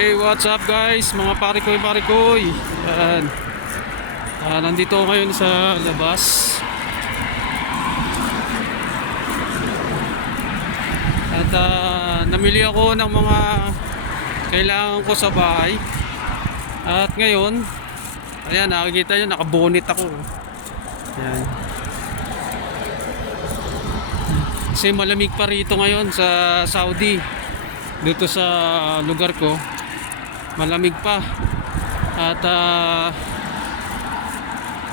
Hey, what's up guys? Mga parikoy. Yan. Nandito ako ngayon sa labas. At namili ako ng mga kailangan ko sa bahay. At ngayon, ayan, nakikita nyo, nakabonit ako. Yan. Kasi malamig pa rito ngayon sa Saudi. Dito sa lugar ko malamig pa. At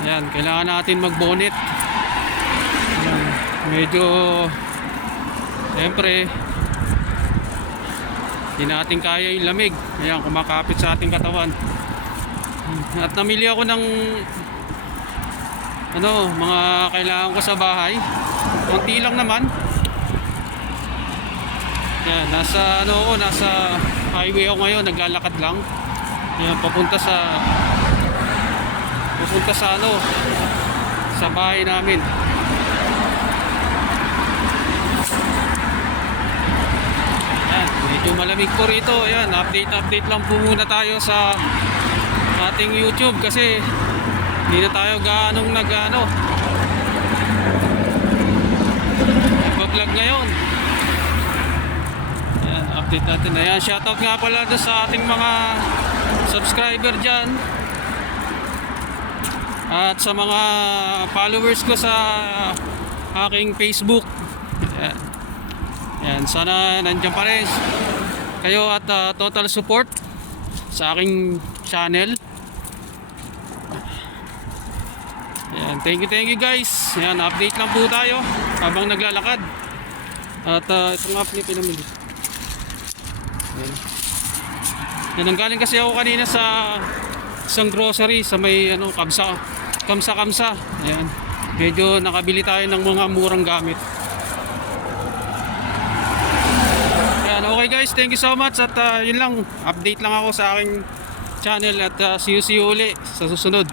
yan, kailangan natin magbonet. Yan, medyo siyempre hindi natin kaya yung lamig. Ayan, kumakapit sa ating katawan. At namili ako ng mga kailangan ko sa bahay. Konti lang naman. Yan, nasa highway ako ngayon, naglalakad lang. Yan, papunta sa bahay namin. Yan, medyo malamig po rito. Yan, update lang po muna tayo sa ating YouTube kasi hindi na tayo gaanong nag-vlog ngayon. Update natin na yan. Shoutout nga pala doon sa ating mga subscriber dyan at sa mga followers ko sa aking Facebook. Yan, yan, sana nandiyan pa rin kayo at total support sa aking channel. Yan, thank you guys. Yan, update lang po tayo habang naglalakad. At ito nga po yung pinamili. Yan, nanggaling kasi ako kanina sa isang grocery sa may kamsa. Ayan. Medyo nakabili tayo ng mga murang gamit. Yan, okay guys, thank you so much. At yun lang, update lang ako sa aking channel. At see you uli sa susunod.